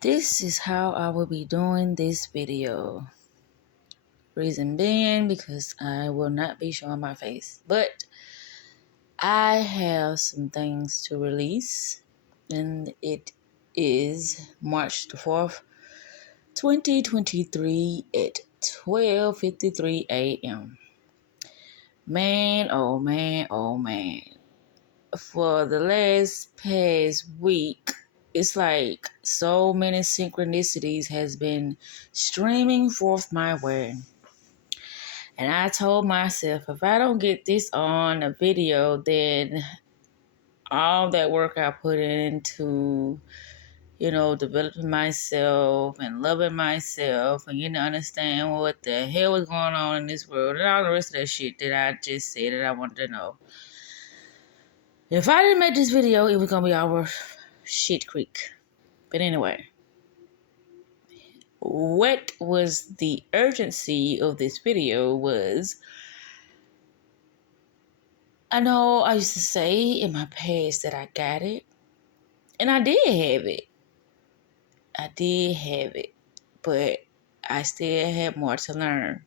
This is how I will be doing this video. Reason being, because I will not be showing my face. But I have some things to release. And it is March the 4th, 2023 at 12:53 a.m. Man, oh man, oh man. For the past week, it's like so many synchronicities has been streaming forth my way. And I told myself, if I don't get this on a video, then all that work I put into, developing myself and loving myself and getting to understand what the hell is going on in this world and all the rest of that shit that I just said that I wanted to know. If I didn't make this video, it was going to be over shit creek. But anyway, what was the urgency of this video was, I know I used to say in my past that I got it, and I did have it. I did have it, but I still have more to learn.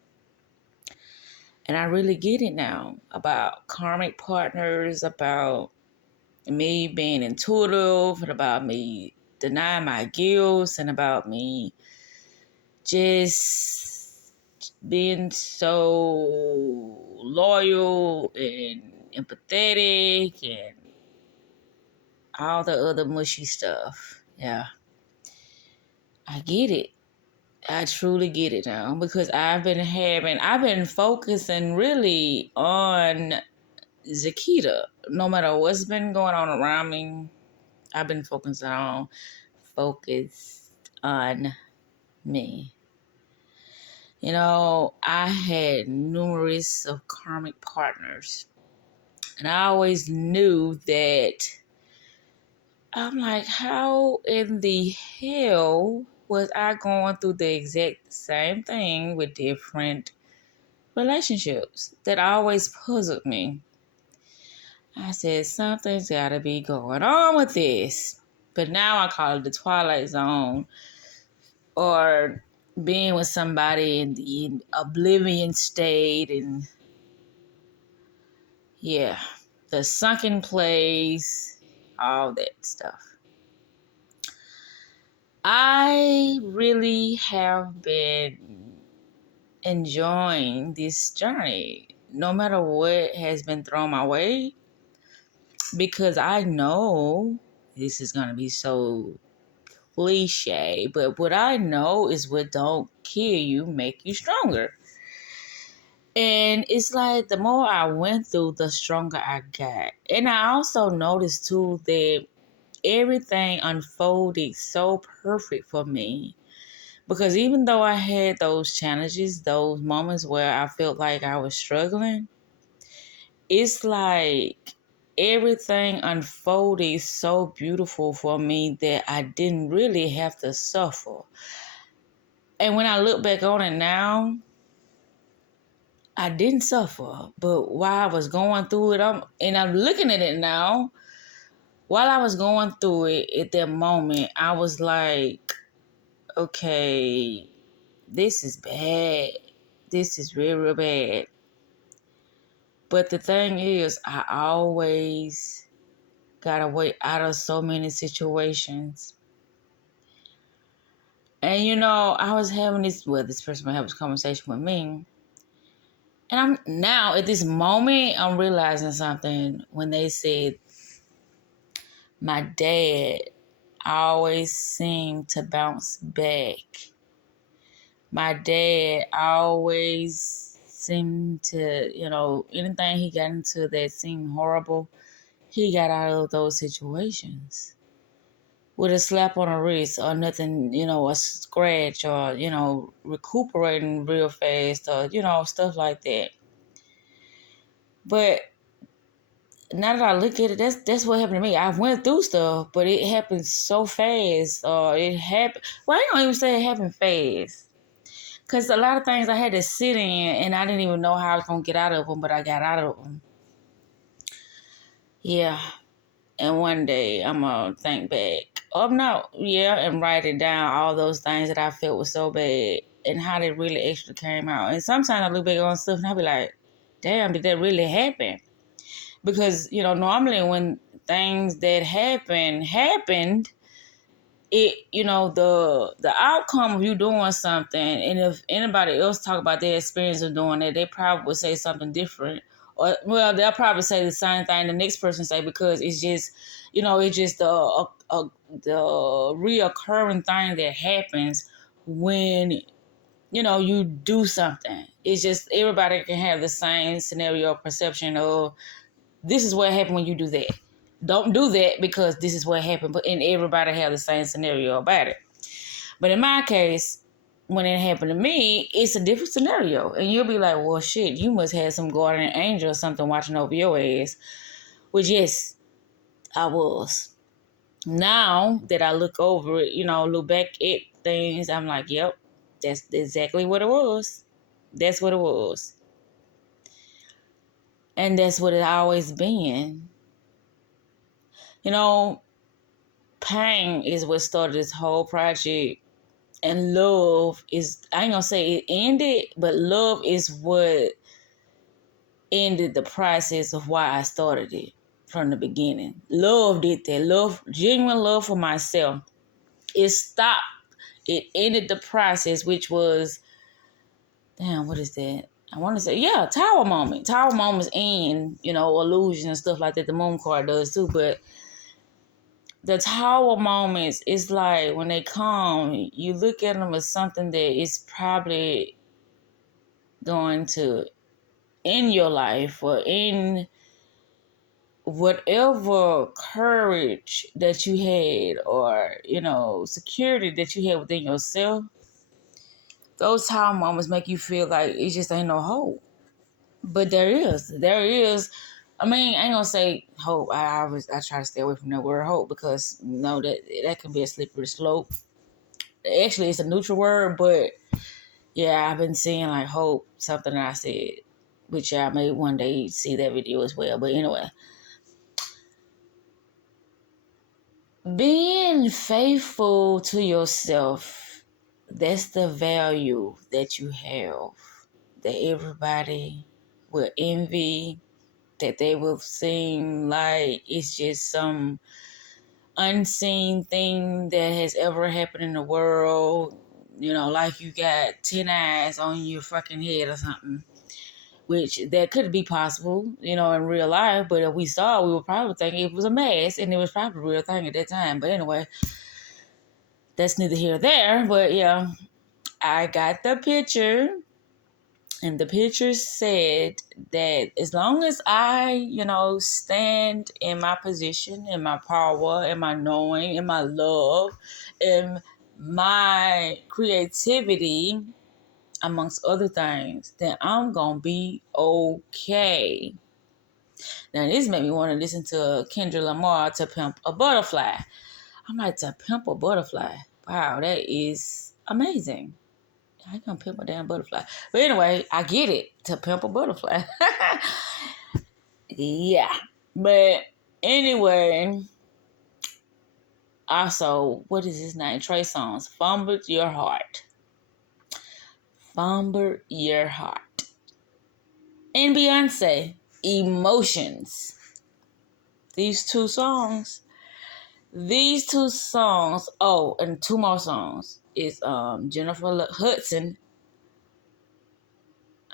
And I really get it now about karmic partners, about me being intuitive, and about me denying my guilt, and about me just being so loyal and empathetic and all the other mushy stuff. Yeah. I get it. I truly get it now because I've been focusing really on Zakita. No matter what's been going on around me, I've been focused on me. I had numerous of karmic partners, and I always knew that I'm like, how in the hell was I going through the exact same thing with different relationships? That always puzzled me. I said, something's got to be going on with this. But now I call it the Twilight Zone, or being with somebody in the oblivion state, and yeah, the sunken place, all that stuff. I really have been enjoying this journey, no matter what has been thrown my way, because I know this is going to be so cliche, but what I know is what don't kill you make you stronger. And it's like the more I went through, the stronger I got. And I also noticed too that everything unfolded so perfect for me. Because even though I had those challenges, those moments where I felt like I was struggling, it's like everything unfolded so beautiful for me that I didn't really have to suffer. And when I look back on it now, I didn't suffer. But while I was going through it, I'm looking at it now. While I was going through it at that moment, I was like, okay, this is bad. This is real, real bad. But the thing is, I always got a way out of so many situations. And I was having this person was having this conversation with me. And I'm now at this moment, I'm realizing something when they said my dad always seemed to bounce back. My dad always seemed to, anything he got into that seemed horrible, he got out of those situations with a slap on the wrist or nothing, a scratch or, recuperating real fast or, stuff like that. But now that I look at it, that's what happened to me. I went through stuff, but it happened so fast. Or it happened. Well, I don't even say it happened fast, because a lot of things I had to sit in, and I didn't even know how I was gonna get out of them, but I got out of them. Yeah, And one day I'm going to think back. Oh, no, yeah, and write it down, all those things that I felt was so bad and how they really actually came out. And sometimes I look back on stuff and I'll be like, damn, did that really happen? Because, normally when things that happened, it, the outcome of you doing something, and if anybody else talk about their experience of doing it, they probably would say something different. Or, well, they'll probably say the same thing the next person say, because it's just, it's just the reoccurring thing that happens when, you do something. It's just everybody can have the same scenario perception of, this is what happened when you do that. Don't do that because this is what happened. And everybody have the same scenario about it. But in my case, when it happened to me, it's a different scenario. And you'll be like, well, shit, you must have some guardian angel or something watching over your ass. Which, yes, I was. Now that I look over it, look back at things, I'm like, yep, that's exactly what it was. That's what it was. And that's what it always been. Pain is what started this whole project. And love is, I ain't gonna say it ended, but love is what ended the process of why I started it from the beginning. Love did that. Love, genuine love for myself. It stopped. It ended the process, which was, damn, what is that? I want to say, yeah, tower moment. Tower moments end, illusion and stuff like that. The moon card does too, but the tower moments is like when they come, you look at them as something that is probably going to end your life, or in whatever courage that you had, or security that you had within yourself. Those tower moments make you feel like it just ain't no hope. But there is. I mean, I ain't gonna say hope. I try to stay away from that word hope, because that can be a slippery slope. Actually, it's a neutral word, but yeah, I've been seeing like hope, something that I said, which I may one day see that video as well. But anyway, being faithful to yourself, that's the value that you have, that everybody will envy, that they will seem like it's just some unseen thing that has ever happened in the world. Like you got 10 eyes on your fucking head or something, which that could be possible, in real life. But if we saw it, we would probably think it was a mask, and it was probably a real thing at that time. But anyway, that's neither here nor there. But yeah, I got the picture. And the picture said that as long as I, stand in my position, in my power, in my knowing, in my love, in my creativity, amongst other things, then I'm going to be okay. Now, this made me want to listen to Kendra Lamar, To Pimp a Butterfly. I'm like, To Pimp a Butterfly. Wow, that is amazing. I ain't gonna pimp a damn butterfly. But anyway, I get it. To pimp a butterfly. Yeah. But anyway, also, what is his name? Trey Songz. Fumbled Your Heart. Fumbled Your Heart. And Beyonce. Emotions. These two songs. Oh, and two more songs. Is Jennifer Hudson.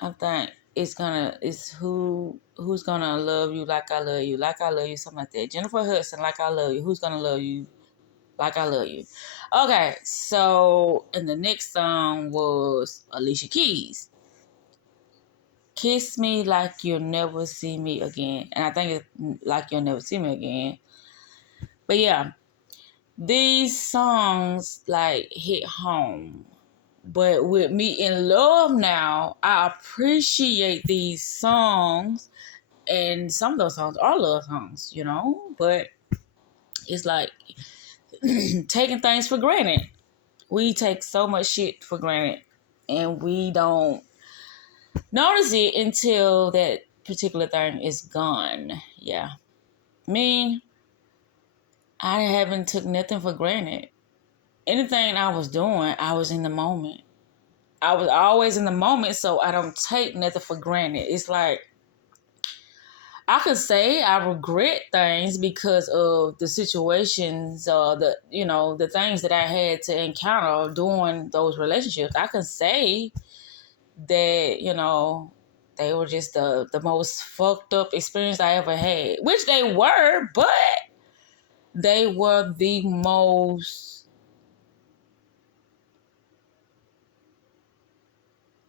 I think it's who's gonna love you like I love you, something like that. Jennifer Hudson, Like I Love You. Who's gonna love you like I love you? Okay, so and the next song was Alicia Keys, Kiss Me Like You'll Never See Me Again. And I think it's Like You'll Never See Me Again. But yeah, these songs like hit home. But with me in love now, I appreciate these songs. And some of those songs are love songs, But it's like taking things for granted. We take so much shit for granted. And we don't notice it until that particular thing is gone. Yeah. Me, I haven't took nothing for granted. Anything I was doing, I was in the moment. I was always in the moment, so I don't take nothing for granted. It's like I could say I regret things because of the situations, the things that I had to encounter during those relationships. I can say that, they were just the most fucked up experience I ever had, which they were, but they were the most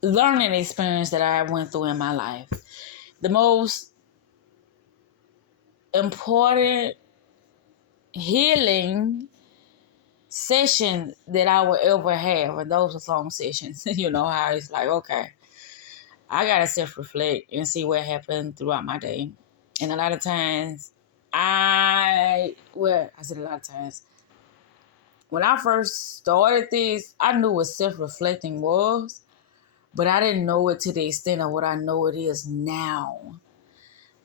learning experience that I went through in my life. The most important healing session that I would ever have, and those were long sessions. You know how it's like, okay, I gotta self-reflect and see what happened throughout my day. And a lot of times, I said a lot of times, when I first started this, I knew what self-reflecting was, but I didn't know it to the extent of what I know it is now.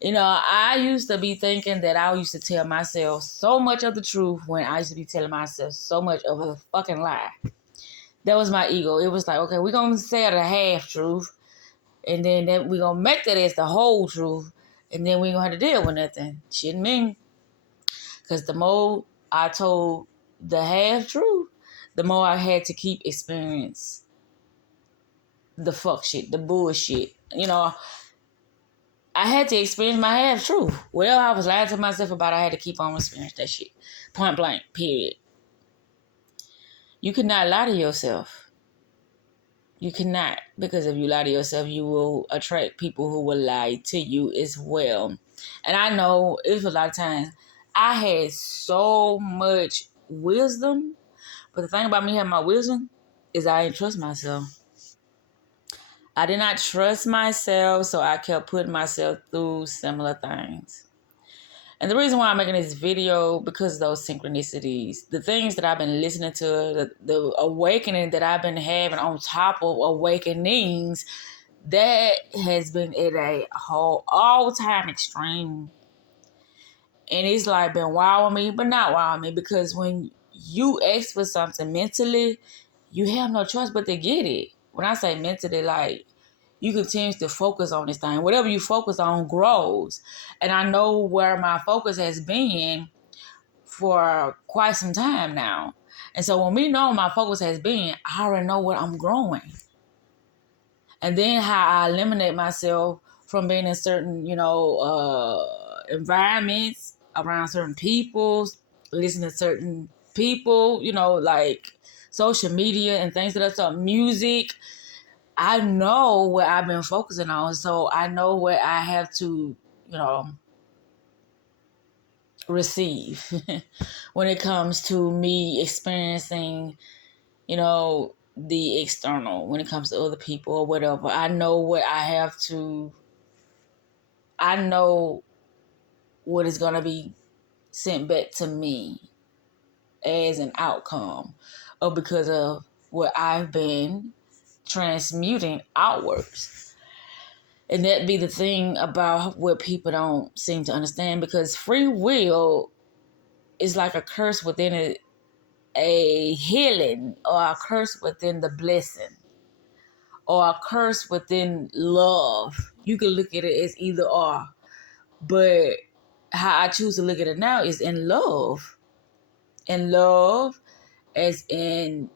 I used to be thinking that I used to tell myself so much of the truth when I used to be telling myself so much of a fucking lie. That was my ego. It was like, okay, we're going to say the half truth, and then we're going to make that as the whole truth, and then we ain't going to have to deal with nothing. Shit me. Because the more I told the half truth, the more I had to keep experience the fuck shit, the bullshit. I had to experience my half truth. Whatever I was lying to myself about, I had to keep on experiencing that shit. Point blank, period. You cannot lie to yourself. You cannot. Because if you lie to yourself, you will attract people who will lie to you as well. And I know it was a lot of times I had so much wisdom. But the thing about me having my wisdom is I didn't trust myself. I did not trust myself, so I kept putting myself through similar things. And the reason why I'm making this video, because of those synchronicities, the things that I've been listening to, the awakening that I've been having on top of awakenings, that has been at a whole all-time extreme. And it's like been wowing me, but not wowing me, because when you ask for something mentally, you have no choice but to get it. When I say mentally, like, you continue to focus on this thing. Whatever you focus on grows. And I know where my focus has been for quite some time now. And so when we know my focus has been, I already know where I'm growing. And then how I eliminate myself from being in certain, environments, around certain people, listening to certain people, like social media and things of that sort, music. I know what I've been focusing on, so I know what I have to, receive when it comes to me experiencing, the external, when it comes to other people or whatever. I know I know what is going to be sent back to me as an outcome of because of what I've been transmuting outwards. And that be the thing about what people don't seem to understand, because free will is like a curse within a healing, or a curse within the blessing, or a curse within love. You can look at it as either or. But how I choose to look at it now is in love. In love, as in,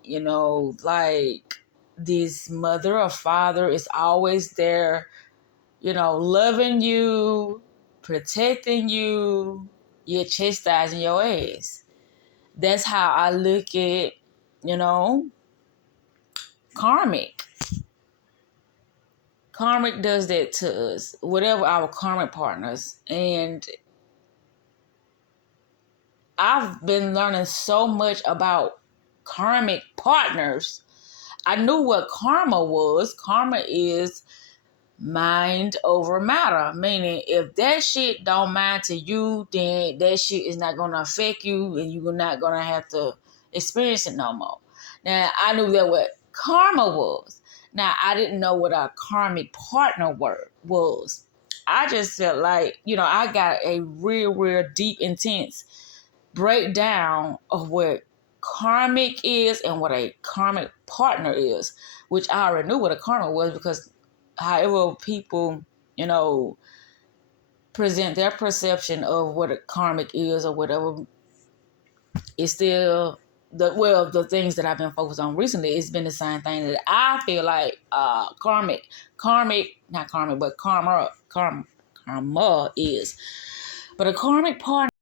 like this mother or father is always there, loving you, protecting you, you're chastising your ass. That's how I look at, karmic. Karmic does that to us, whatever our karmic partners. And I've been learning so much about karmic partners. I knew what karma was. Karma is mind over matter, meaning if that shit don't mind to you, then that shit is not going to affect you, and you're not going to have to experience it no more. Now, I knew that what karma was. Now, I didn't know what a karmic partner word was. I just felt like, I got a real, real deep, intense breakdown of what karmic is and what a karmic partner is, which I already knew what a karmic was, because however people, present their perception of what a karmic is or whatever, it's still the things that I've been focused on recently. It's been the same thing that I feel like not karmic, but karma is. But a karmic partner